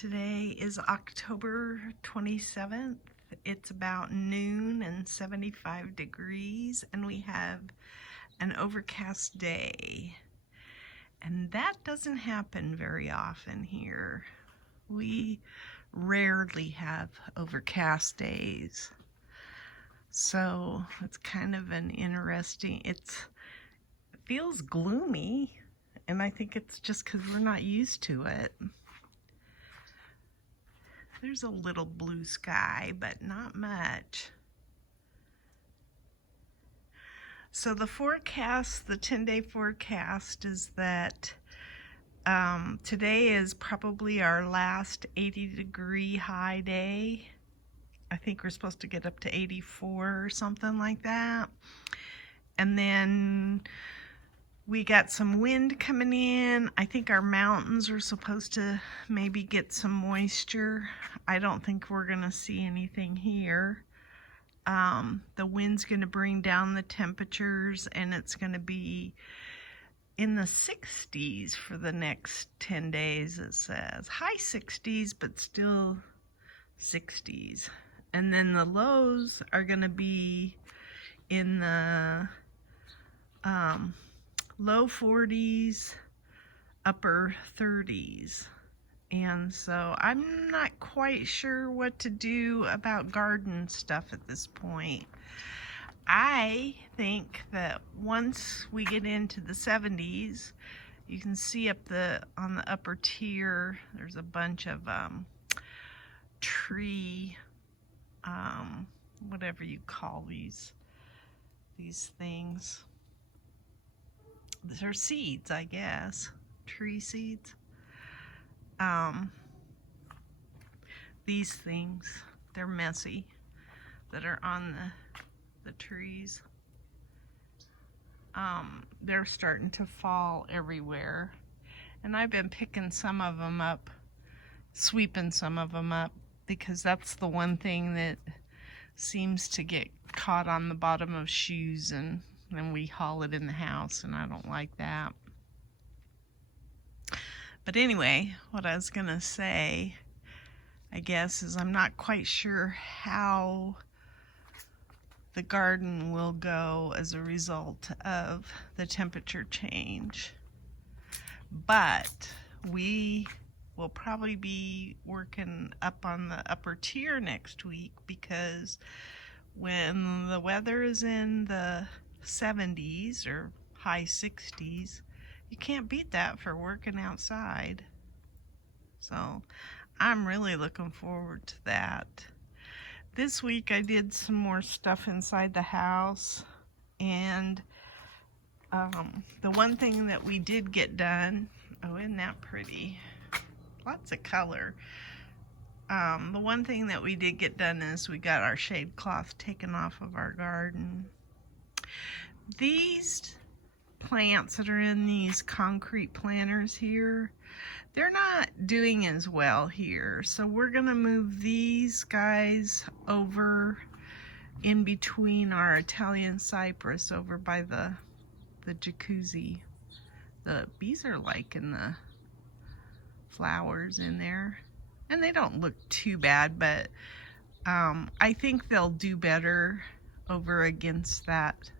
Today is October 27th. It's about noon and 75 degrees, and we have an overcast day. And that doesn't happen very often here. We rarely have overcast days. So it's kind of an interesting, it feels gloomy, and I think it's just because we're not used to it. There's a little blue sky, but not much. So the forecast, the 10-day forecast is that today is probably our last 80-degree high day. I think we're supposed to get up to 84 or something like that. And then we got some wind coming in. I think our mountains are supposed to maybe get some moisture. I don't think we're going to see anything here. The wind's going to bring down the temperatures, and it's going to be in the 60s for the next 10 days, it says. High 60s, but still 60s. And then the lows are going to be in the low 40s, upper 30s. And so I'm not quite sure what to do about garden stuff at this point. I think that once we get into the 70s, you can see up on the upper tier, there's a bunch of tree, whatever you call these things. They're seeds, I guess. Tree seeds. These things, they're messy, that are on the trees. They're starting to fall everywhere. And I've been picking some of them up, sweeping some of them up, because that's the one thing that seems to get caught on the bottom of shoes, and then we haul it in the house, and I don't like that. But anyway, what I was gonna say, I guess, is I'm not quite sure how the garden will go as a result of the temperature change. But we will probably be working up on the upper tier next week, because when the weather is in the 70s or high 60s, you can't beat that for working outside. So I'm really looking forward to that. This week I did some more stuff inside the house, and the one thing that we did get done, oh, isn't that pretty? Lots of color. The one thing that we did get done is we got our shade cloth taken off of our garden. These plants that are in these concrete planters here, they're not doing as well here. So we're gonna move these guys over in between our Italian cypress over by the jacuzzi. The bees are liking the flowers in there, and they don't look too bad, but I think they'll do better over against that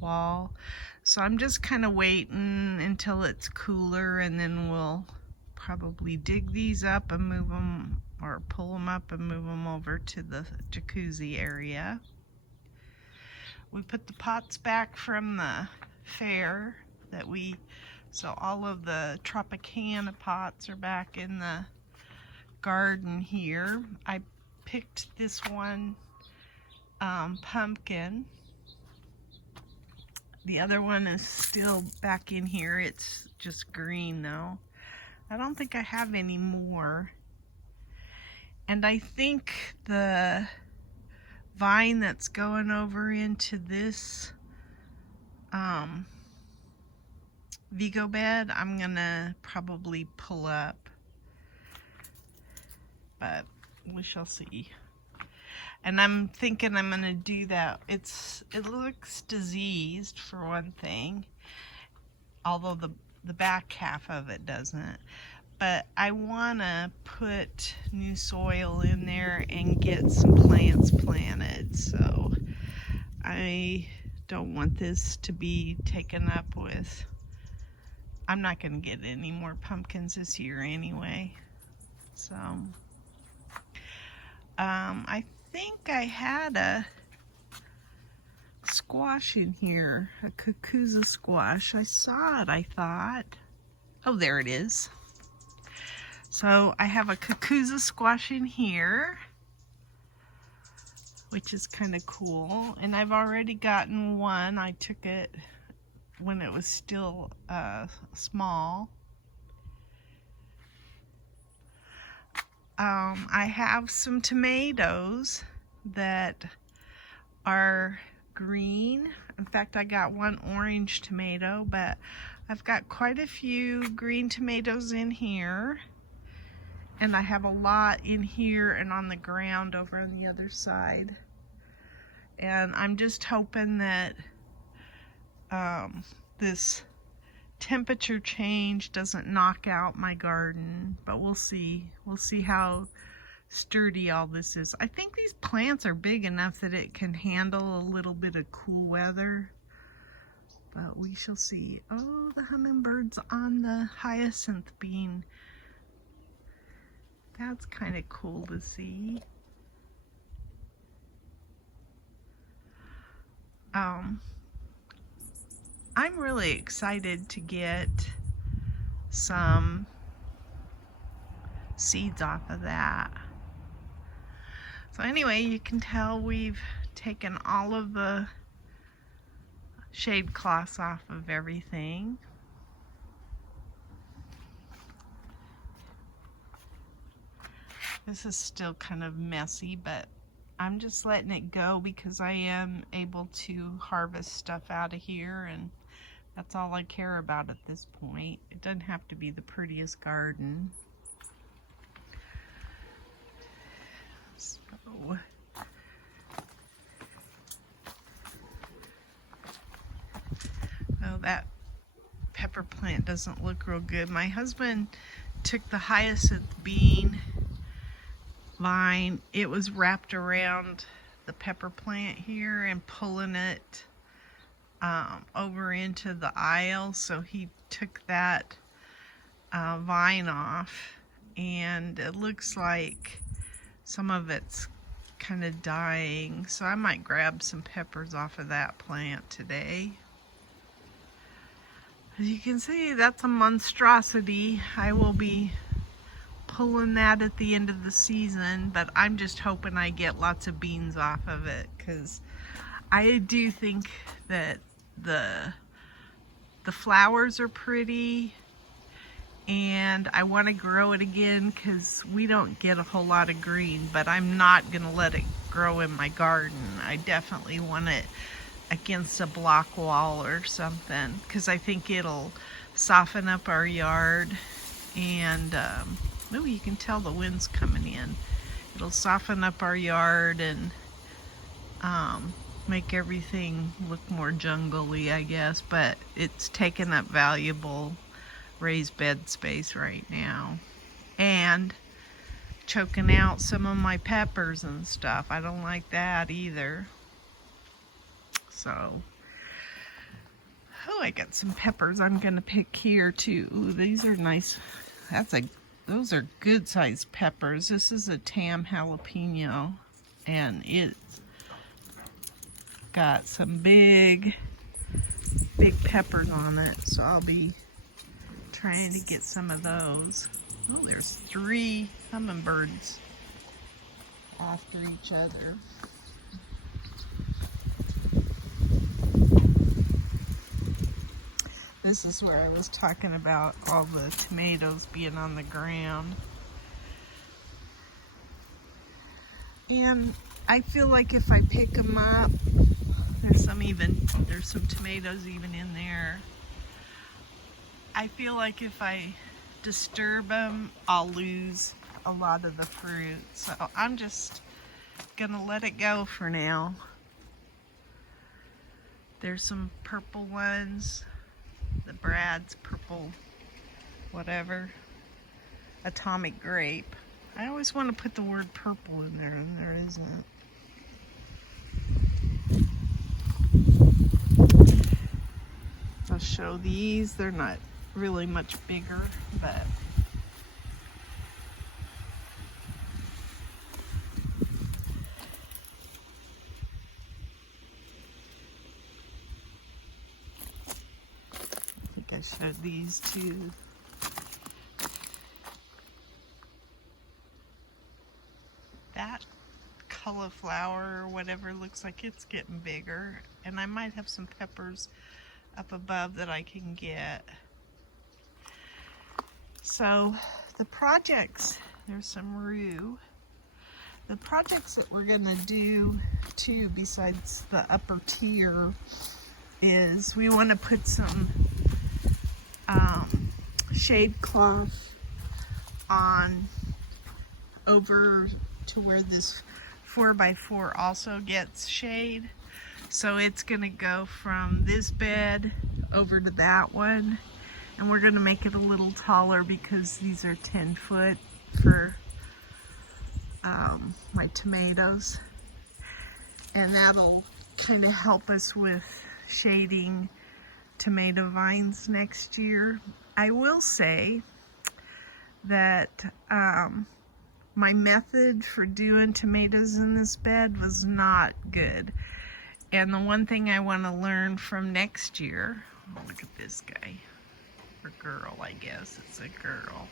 wall. So I'm just kind of waiting until it's cooler, and then we'll probably dig these up and move them, or pull them up and move them over to the jacuzzi area. We put the pots back from the fair so all of the Tropicana pots are back in the garden here. I picked this one pumpkin. The other one is still back in here. It's just green though. I don't think I have any more. And I think the vine that's going over into this Vego bed, I'm gonna probably pull up, but we shall see. And I'm thinking I'm gonna do that. It looks diseased for one thing, although the back half of it doesn't. but I want to put new soil in there and get some plants planted. So I don't want this to be taken up with. I'm not going to get any more pumpkins this year anyway. So I think I had a squash in here, a cucuzza squash. I saw it, I thought. Oh, there it is. So I have a cucuzza squash in here, which is kind of cool. And I've already gotten one. I took it when it was still small. I have some tomatoes that are green. In fact, I got one orange tomato, but I've got quite a few green tomatoes in here. And I have a lot in here and on the ground over on the other side. And I'm just hoping that this temperature change doesn't knock out my garden, but we'll see. We'll see how sturdy all this is. I think these plants are big enough that it can handle a little bit of cool weather, but we shall see. Oh, the hummingbirds on the hyacinth bean. That's kind of cool to see. I'm really excited to get some seeds off of that. So anyway, you can tell we've taken all of the shade cloths off of everything. This is still kind of messy, but I'm just letting it go because I am able to harvest stuff out of here, and that's all I care about at this point. It doesn't have to be the prettiest garden. So, oh, that pepper plant doesn't look real good. My husband took the hyacinth bean vine. It was wrapped around the pepper plant here and pulling it over into the aisle, so he took that vine off, and it looks like some of it's kind of dying, so I might grab some peppers off of that plant today. As you can see, that's a monstrosity. I will be pulling that at the end of the season, but I'm just hoping I get lots of beans off of it, because I do think that the flowers are pretty, and I want to grow it again because we don't get a whole lot of green, but I'm not going to let it grow in my garden. I definitely want it against a block wall or something, because I think it'll soften up our yard, and oh, you can tell the wind's coming in. It'll soften up our yard and make everything look more jungly, I guess, but it's taking up valuable raised bed space right now, and choking out some of my peppers and stuff. I don't like that either. So, oh, I got some peppers I'm gonna pick here too. Ooh, these are nice. Those are good sized peppers. This is a Tam jalapeno, and it's got some big peppers on it, so I'll be trying to get some of those. Oh, there's 3 hummingbirds after each other. This is where I was talking about all the tomatoes being on the ground. And I feel like if I pick them up, there's some tomatoes even in there. I feel like if I disturb them, I'll lose a lot of the fruit. So I'm just gonna let it go for now. There's some purple ones. The Brad's purple, whatever. atomic grape. I always want to put the word purple in there, and there isn't. I'll show these. They're not really much bigger, but I showed these too. That cauliflower or whatever looks like it's getting bigger, and I might have some peppers up above that I can get. So the projects, there's some rue. The projects that we're gonna do too, besides the upper tier, is we want to put some shade cloth on over to where this 4x4 also gets shade. So it's gonna go from this bed over to that one, and we're gonna make it a little taller because these are 10 foot for my tomatoes, and that'll kind of help us with shading tomato vines next year. I will say that my method for doing tomatoes in this bed was not good. And the one thing I want to learn from next year, oh, look at this guy, or girl, I guess it's a girl.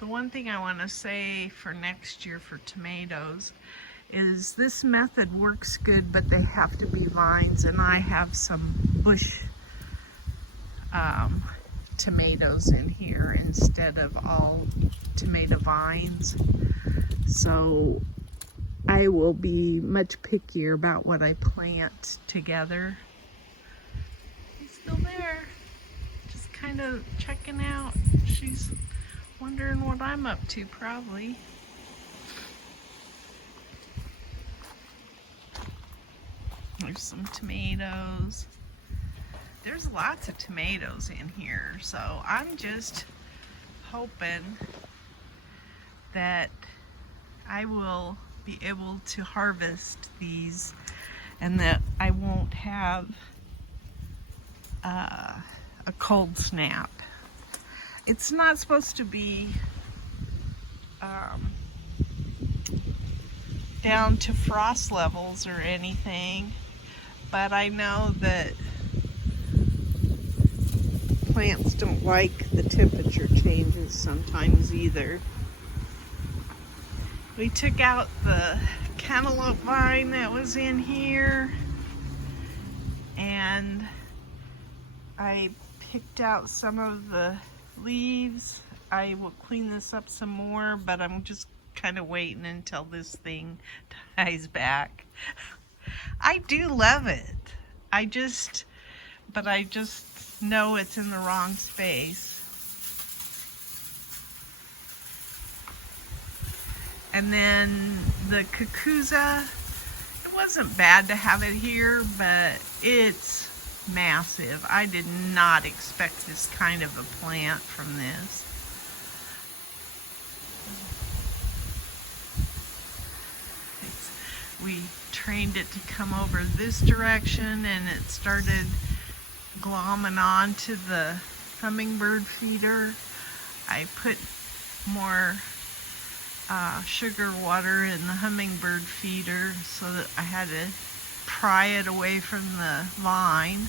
The one thing I want to say for next year for tomatoes is this method works good, but they have to be vines, and I have some bush tomatoes in here instead of all tomato vines. So I will be much pickier about what I plant together. He's still there, just kind of checking out. She's wondering what I'm up to, probably. There's some tomatoes. There's lots of tomatoes in here, so I'm just hoping that I will be able to harvest these and that I won't have a cold snap. It's not supposed to be down to frost levels or anything, but I know that plants don't like the temperature changes sometimes either. We took out the cantaloupe vine that was in here, and I picked out some of the leaves. I will clean this up some more, but I'm just kind of waiting until this thing dies back. I do love it. I just know it's in the wrong space. And then the cucuza, it wasn't bad to have it here, but it's massive. I did not expect this kind of a plant from this. We trained it to come over this direction, and it started glomming onto the hummingbird feeder. I put more sugar water in the hummingbird feeder so that I had to pry it away from the vine.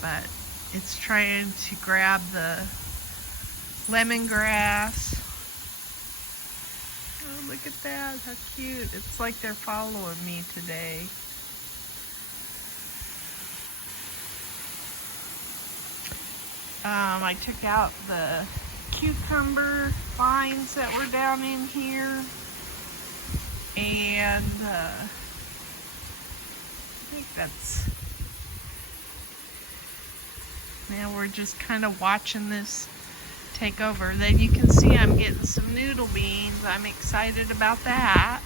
But it's trying to grab the lemongrass. Oh, look at that, how cute. It's like they're following me today. I took out the cucumber vines that were down in here, and I think that's, now we're just kind of watching this take over. Then you can see I'm getting some noodle beans. I'm excited about that.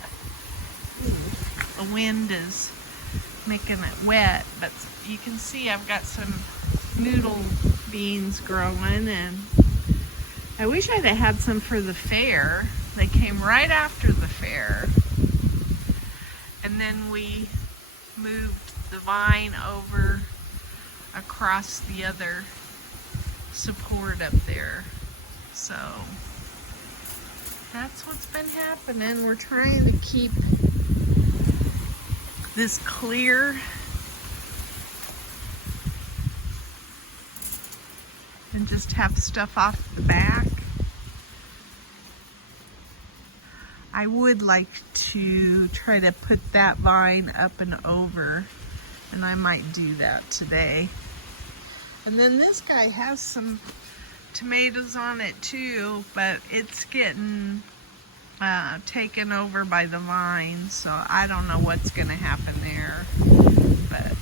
The wind is making it wet, but you can see I've got some noodle beans growing, and I wish I'd have had some for the fair. They came right after the fair. And then we moved the vine over across the other support up there. So that's what's been happening. We're trying to keep this clear and just have stuff off the back. I would like to try to put that vine up and over, and I might do that today. And then this guy has some tomatoes on it too, but it's getting taken over by the vine, so I don't know what's gonna happen there. But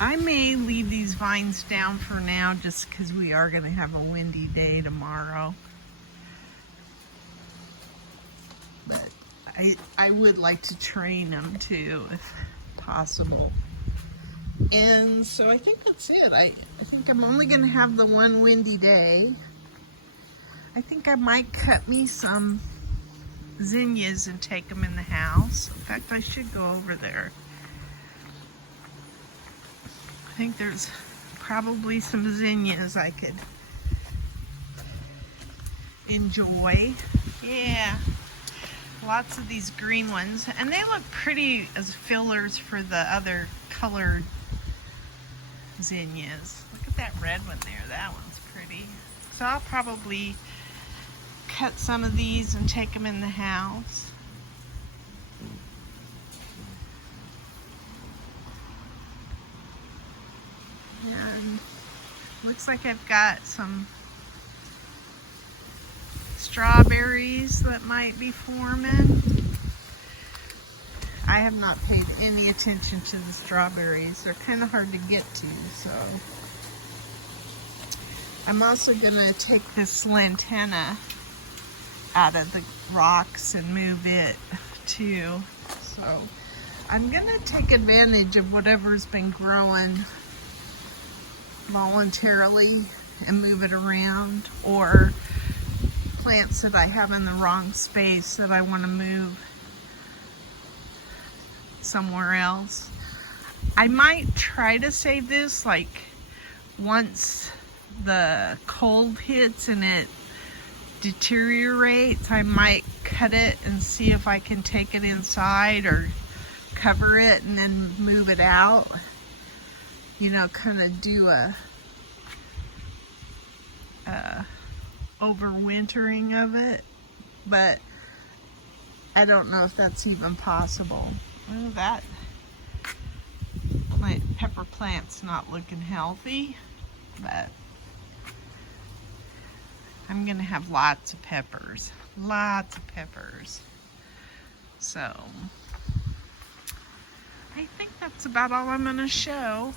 I may leave these vines down for now just because we are gonna have a windy day tomorrow. But I would like to train them too, if possible. And so I think that's it. I think I'm only going to have the one windy day. I think I might cut me some zinnias and take them in the house. In fact, I should go over there. I think there's probably some zinnias I could enjoy. Yeah. Lots of these green ones, and they look pretty as fillers for the other colored zinnias. Look at that red one there. That one's pretty. So I'll probably cut some of these and take them in the house. And looks like I've got some strawberries that might be forming. I have not paid any attention to the strawberries. They're kind of hard to get to, so. I'm also gonna take this lantana out of the rocks and move it too. So I'm gonna take advantage of whatever's been growing voluntarily and move it around, or plants that I have in the wrong space that I want to move somewhere else. I might try to save this, like once the cold hits and it deteriorates, I might cut it and see if I can take it inside or cover it and then move it out. You know, kind of do a overwintering of it, but I don't know if that's even possible. Well, that pepper plant's not looking healthy, but I'm gonna have lots of peppers, so I think that's about all I'm gonna show.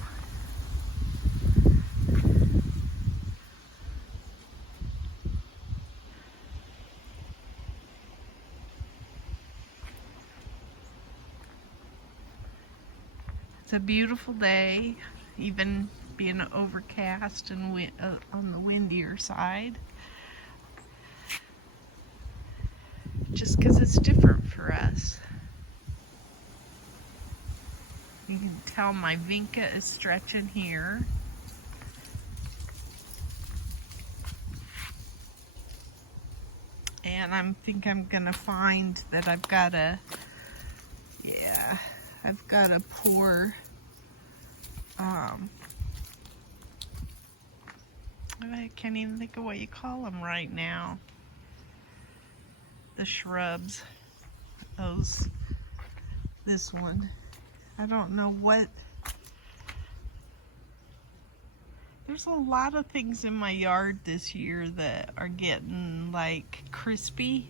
It's a beautiful day, even being overcast and on the windier side. Just because it's different for us. You can tell my vinca is stretching here. And I think I'm gonna find that I've got to pour I can't even think of what you call them right now. The shrubs. This one. I don't know what. There's a lot of things in my yard this year that are getting like crispy,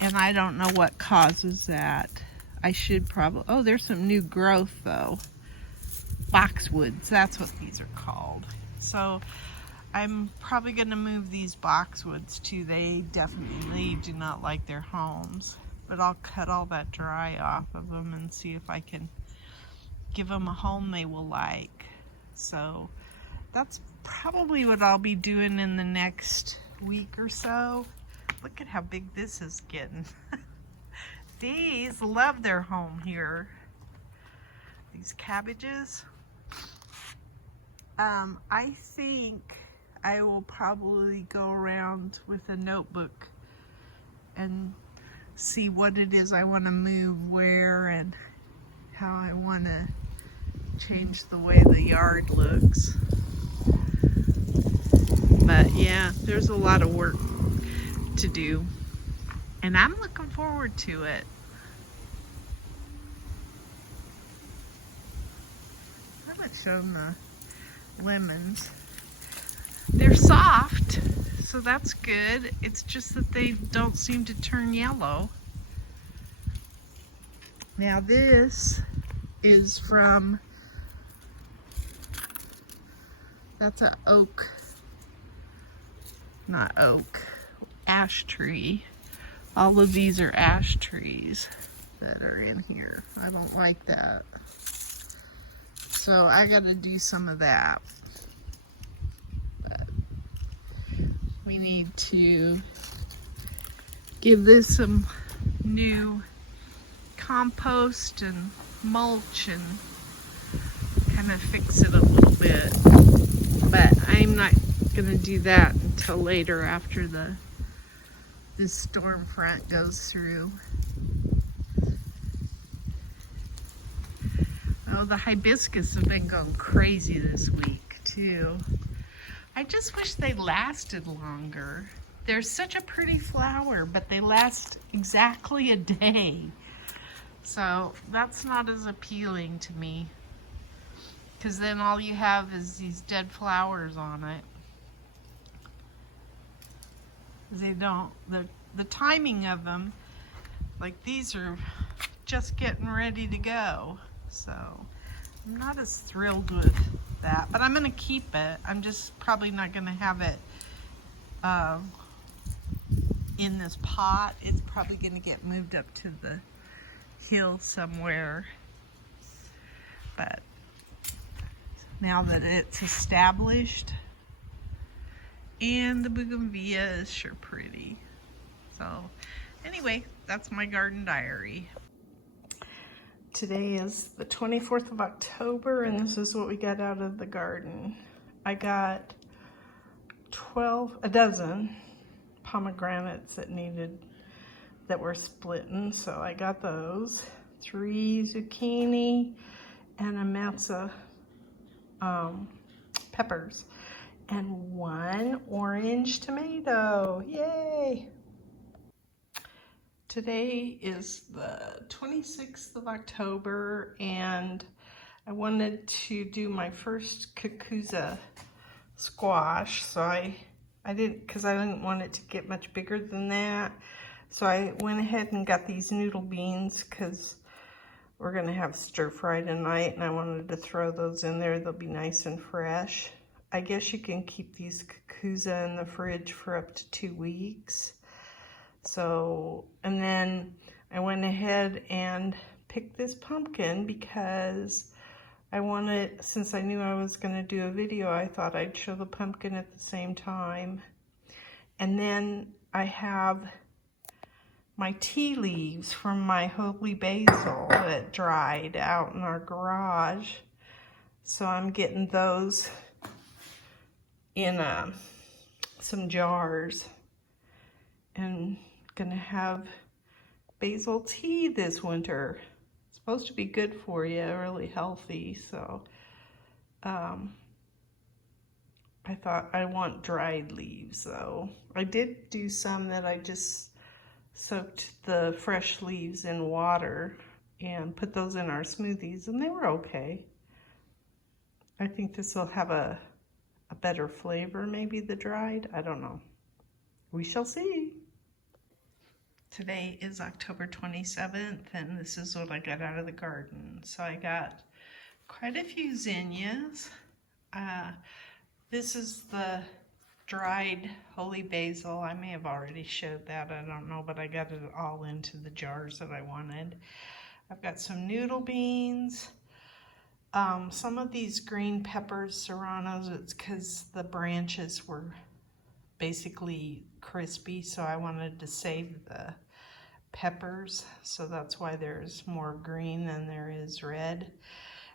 and I don't know what causes that. I should probably, oh, there's some new growth though. Boxwoods, that's what these are called. So I'm probably going to move these boxwoods too. They definitely do not like their homes, but I'll cut all that dry off of them and see if I can give them a home they will like. So that's probably what I'll be doing in the next week or so. Look at how big this is getting. These love their home here. These cabbages. I think I will probably go around with a notebook and see what it is I want to move where and how I want to change the way the yard looks. But yeah, there's a lot of work to do, and I'm looking forward to it. I haven't shown the lemons. They're soft, so that's good. It's just that they don't seem to turn yellow. Now this is from, that's an oak, not oak, ash tree. All of these are ash trees that are in here. I don't like that. So I gotta do some of that. But we need to give this some new compost and mulch and kind of fix it a little bit. But I'm not gonna do that until later after this storm front goes through. Oh, the hibiscus have been going crazy this week too. I just wish they lasted longer. They're such a pretty flower, but they last exactly a day. So that's not as appealing to me, because then all you have is these dead flowers on it. They don't, the timing of them, like these are just getting ready to go. So I'm not as thrilled with that, but I'm gonna keep it. I'm just probably not gonna have it in this pot. It's probably gonna get moved up to the hill somewhere. But now that it's established, and the bougainvillea is sure pretty. So anyway, that's my garden diary. Today is the 24th of October, and this is what we got out of the garden. I got a dozen pomegranates that were splitting, so I got those. 3 zucchini and a matza peppers, and 1 orange tomato. Yay! Today is the 26th of October, and I wanted to do my first cucuzza squash, so I didn't want it to get much bigger than that. So I went ahead and got these noodle beans because we're gonna have stir fry tonight, and I wanted to throw those in there. They'll be nice and fresh. I guess you can keep these cucuzza in the fridge for up to 2 weeks. So, and then I went ahead and picked this pumpkin because I wanted, since I knew I was gonna do a video, I thought I'd show the pumpkin at the same time. And then I have my tea leaves from my holy basil that dried out in our garage. So I'm getting those in some jars and gonna have basil tea this winter. It's supposed to be good for you, really healthy. So I thought I want dried leaves though. I did do some that I just soaked the fresh leaves in water and put those in our smoothies, and they were okay. I think this will have a better flavor, maybe the dried. I don't know. We shall see. Today is October 27th, and this is what I got out of the garden. So I got quite a few zinnias. This is the dried holy basil. I may have already showed that, I don't know, but I got it all into the jars that I wanted. I've got some noodle beans, Some of these green peppers, serranos, it's because the branches were basically crispy, so I wanted to save the peppers, so that's why there's more green than there is red.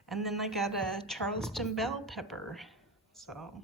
And then I got a Charleston bell pepper, so